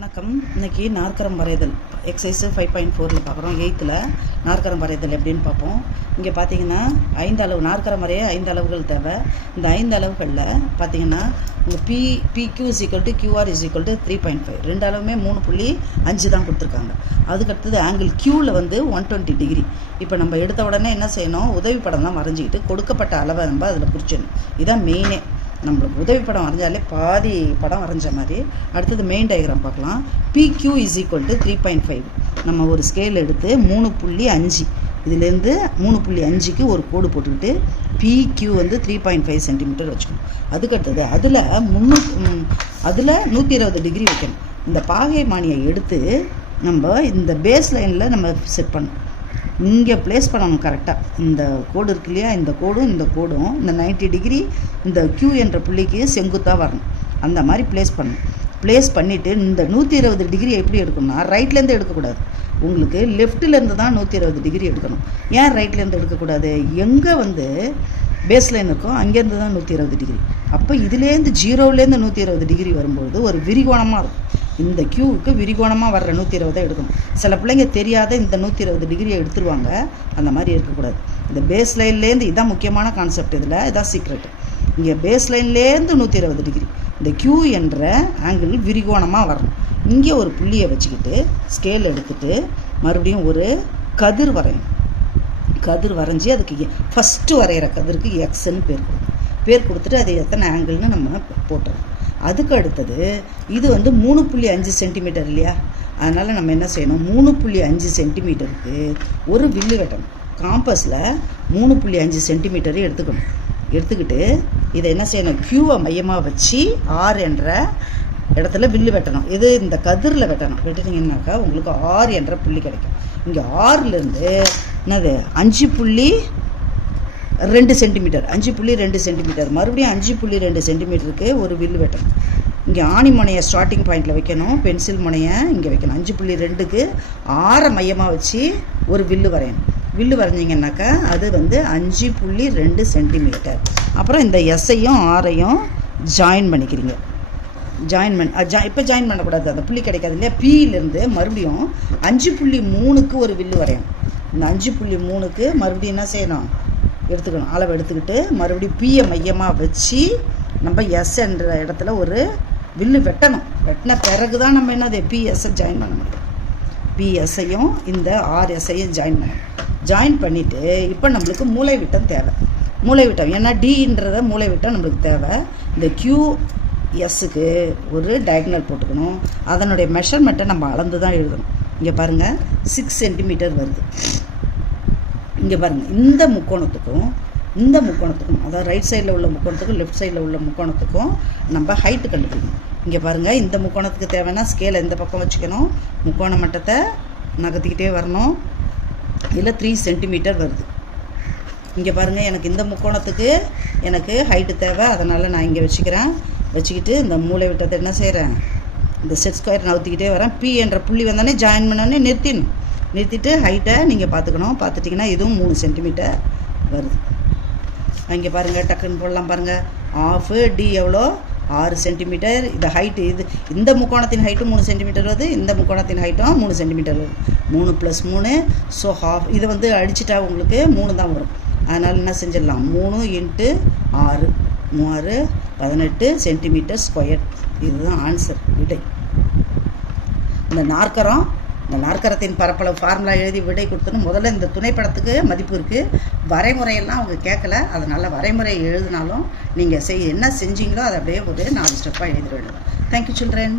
வணக்கம். இன்னைக்கு நாற்கரம் வரைதல். எக்ஸசைஸு ஃபைவ் பாயிண்ட் ஃபோரில் பார்க்குறோம். எயித்தில் நாற்கரம் வரைதல் எப்படின்னு பார்ப்போம். இங்கே பார்த்தீங்கன்னா ஐந்து அளவு நாற்கரம் வரைய ஐந்து அளவுகள் தேவை. இந்த ஐந்து அளவுகளில் பார்த்தீங்கன்னா உங்கள் P PQ is equal to QR is equal to three point five ரெண்டு அளவுமே மூணு புள்ளி அஞ்சு தான் கொடுத்துருக்காங்க. அதுக்கடுத்தது ஆங்கிள் க்யூவில் வந்து ஒன் டுவெண்ட்டி டிகிரி இப்போ நம்ம எடுத்த உடனே என்ன செய்யணும்? உதவி படம் தான் வரைஞ்சிக்கிட்டு கொடுக்கப்பட்ட அளவை நம்ம அதில் குறிச்சிடணும் இதுதான் மெயினே நம்மளுக்கு உதவி படம் வரைஞ்சாலே பாதி படம் வரைஞ்ச மாதிரி. அடுத்தது மெயின் டயக்ராம் பார்க்கலாம். PQ is equal to three point five நம்ம ஒரு ஸ்கேல் எடுத்து மூணு புள்ளி அஞ்சு. இதுலேருந்து மூணு புள்ளி அஞ்சுக்கு ஒரு கோடு போட்டுக்கிட்டு பிக்யூ வந்து த்ரீ பாயிண்ட் ஃபைவ் சென்டிமீட்டர் வச்சுக்கணும். அதுக்கடுத்தது அதில் முந்நூற்றி அதில் நூற்றி இருபது டிகிரி வைக்கணும். இந்த பாகை மானியை எடுத்து நம்ம இந்த பேஸ் லைனில் நம்ம செட் பண்ணணும். இங்கே ப்ளேஸ் பண்ணணும் கரெக்டாக இந்த கோடு இருக்கு இல்லையா? இந்த கோடும் இந்த கோடும் இந்த 90 டிகிரி இந்த க்யூ என்ற புள்ளிக்கு செங்குத்தாக வரணும். அந்த மாதிரி ப்ளேஸ் பண்ணணும். ப்ளேஸ் பண்ணிவிட்டு இந்த நூற்றி இருபது டிகிரி எப்படி எடுக்கணும்னா ரைட்லேருந்து எடுக்கக்கூடாது. உங்களுக்கு லெஃப்ட்லேருந்து தான் நூற்றி இருபது டிகிரி எடுக்கணும். ஏன் ரைட்லேருந்து எடுக்கக்கூடாது? எங்கே வந்து பேஸ் லைன் இருக்கோ அங்கேருந்து தான் நூற்றி இருபது டிகிரி அப்போ இதுலேருந்து ஜீரோவிலேருந்து நூற்றி இருபது டிகிரி வரும்போது ஒரு விரிகோணமாக இருக்கும். இந்த க்யூவுக்கு விரிகோணமாக வர்ற நூற்றி இருபதை எடுக்கணும். சில பிள்ளைங்க தெரியாத இந்த நூற்றி இருபது டிகிரியை எடுத்துருவாங்க. அந்த மாதிரி இருக்கக்கூடாது. இந்த பேஸ் லைன்லேருந்து இதான் முக்கியமான கான்செப்ட் இதில். இதான் சீக்ரெட் இங்கே பேஸ் லைன்லேருந்து நூற்றி இருபது டிகிரி இந்த க்யூ என்ற ஆங்கிள் விரிகோணமாக வரணும். இங்கே ஒரு புள்ளியை வச்சுக்கிட்டு ஸ்கேல் எடுத்துட்டு மறுபடியும் ஒரு கதிர் வரையணும். கதிர் வரைஞ்சி அதுக்கு ஃபஸ்ட்டு வரைகிற கதிருக்கு எக்ஸ்ன்னு பேர் கொடுக்கணும். பேர் கொடுத்துட்டு அது எத்தனை ஆங்கிள்னு நம்ம போட்டுறோம் அதுக்கு அடுத்தது இது வந்து மூணு புள்ளி அஞ்சு சென்டிமீட்டர் இல்லையா? அதனால் நம்ம என்ன செய்யணும்? மூணு புள்ளி அஞ்சு சென்டிமீட்டருக்கு ஒரு வில்லு வெட்டணும் காம்பஸில் மூணு புள்ளி அஞ்சு சென்டிமீட்டர் எடுத்துக்கணும். எடுத்துக்கிட்டு இதை என்ன செய்யணும்? க்யூவை மையமாக வச்சு ஆர் என்ற இடத்துல வில்லு வெட்டணும். இது இந்த கதிரில் வெட்டணும். வெட்டினீங்கன்னாக்கா உங்களுக்கு ஆர் என்ற புள்ளி கிடைக்கும். இங்கே ஆறுலேருந்து என்னது? அஞ்சு புள்ளி ரெண்டு சென்டிமீட்டர் அஞ்சு புள்ளி ரெண்டு சென்டிமீட்டர். மறுபடியும் அஞ்சு புள்ளி ரெண்டு சென்டிமீட்டருக்கு ஒரு வில்லு வெட்டணும். இங்கே ஆணி முனையை ஸ்டார்டிங் பாயிண்டில் வைக்கணும் பென்சில் முனையை இங்கே வைக்கணும். அஞ்சு புள்ளி ரெண்டுக்கு ஆறை மையமாக வச்சு ஒரு வில்லு வரையணும். வில்லு வரைஞ்சிங்கன்னாக்கா அது வந்து அஞ்சு புள்ளி ரெண்டு சென்டிமீட்டர். அப்புறம் இந்த எஸ்ஐயும் ஆரையும் ஜாயின் பண்ணிக்கிறீங்க. ஜாயின் பண்ண ஜா இப்போ ஜாயின் பண்ணக்கூடாது. அந்த புள்ளி கிடைக்காது இல்லையா? பியிலேருந்து மறுபடியும் அஞ்சு புள்ளி மூணுக்கு ஒரு வில்லு வரையணும். இந்த அஞ்சு புள்ளி மூணுக்கு மறுபடியும் என்ன செய்யணும்? எடுத்துக்கணும். அளவு எடுத்துக்கிட்டு மறுபடியும் பியை மையமாக வச்சு நம்ம எஸ் என்ற இடத்துல ஒரு வில்லு வெட்டணும். வெட்டின பிறகு தான் நம்ம என்னது? பிஎஸ்ஸை ஜாயின் பண்ண முடியும். பிஎஸ்ஐயும் இந்த ஆர்எஸ்ஐயும் ஜாயின் பண்ணணும் ஜாயின் பண்ணிவிட்டு இப்போ நம்மளுக்கு மூளை விட்டம் தேவை. மூளை விட்டம் ஏன்னா டின்றத மூளை விட்டம் நம்மளுக்கு தேவை. இந்த கியூ எஸ்ஸுக்கு ஒரு டயக்னல் போட்டுக்கணும். அதனுடைய மெஷர்மெண்ட்டை நம்ம அளந்து தான் எழுதணும். இங்கே பாருங்கள் சிக்ஸ் சென்டிமீட்டர் வருது. இங்கே பாருங்கள் இந்த முக்கோணத்துக்கும் இந்த முக்கோணத்துக்கும் அதாவது ரைட் சைடில் உள்ள முக்கோணத்துக்கும் லெஃப்ட் சைடில் உள்ள முக்கோணத்துக்கும் நம்ம ஹைட்டு கண்டுபிடிக்கணும். இங்கே பாருங்கள் இந்த முக்கோணத்துக்கு தேவைன்னா ஸ்கேலை இந்த பக்கம் வச்சுக்கணும்? முக்கோண மட்டத்தை நகர்த்திக்கிட்டே வரணும். இதில் த்ரீ சென்டிமீட்டர் வருது. இங்கே பாருங்கள் எனக்கு இந்த முக்கோணத்துக்கு எனக்கு ஹைட்டு தேவை அதனால் நான் இங்கே வச்சுக்கிறேன். வச்சுக்கிட்டு இந்த மூளை விட்டத்தை என்ன செய்கிறேன் இந்த செட் ஸ்கொயர் நவுத்திக்கிட்டே வரேன். பி என்ற புள்ளி வந்தோடனே ஜாயின் பண்ணோடனே நிறுத்திடணும். நிறுத்திட்டு ஹைட்டை நீங்கள் பார்த்துக்கணும். பார்த்துட்டிங்கன்னா இதுவும் மூணு சென்டிமீட்டர் வருது. இங்கே பாருங்கள் டக்குன்னு போடலாம் பாருங்கள் ஆஃபு டி எவ்வளோ? ஆறு சென்டிமீட்டர் இந்த ஹைட்டு இது இந்த முக்கோணத்தின் ஹைட்டும் மூணு சென்டிமீட்டர் வருது. இந்த முக்கோணத்தின் ஹைட்டும் மூணு சென்டிமீட்டர் வருது. மூணு ப்ளஸ் மூணு ஸோ ஹாஃப் இதை வந்து அடிச்சிட்டா உங்களுக்கு மூணு தான் வரும். அதனால் என்ன செஞ்சிடலாம்? மூணு இன்ட்டு ஆறு. மூவாறு பதினெட்டு சென்டிமீட்டர் ஸ்கொயர் இதுதான் ஆன்சர் விடை. இந்த நாற்கரம் இந்த நாற்கரத்தின் பரப்பளவு ஃபார்முலா எழுதி விடை கொடுத்தோன்னு முதல்ல இந்த துணைப்படத்துக்கு மதிப்பு இருக்குது வரைமுறையெல்லாம் அவங்க கேட்கல. அதனால் வரைமுறை எழுதினாலும் நீங்கள் செய் என்ன செஞ்சீங்களோ அதை அப்படியே ஒரு நாலு ஸ்டெப்பாக எழுதிட வேண்டியது தேங்க்யூ சில்ட்ரன்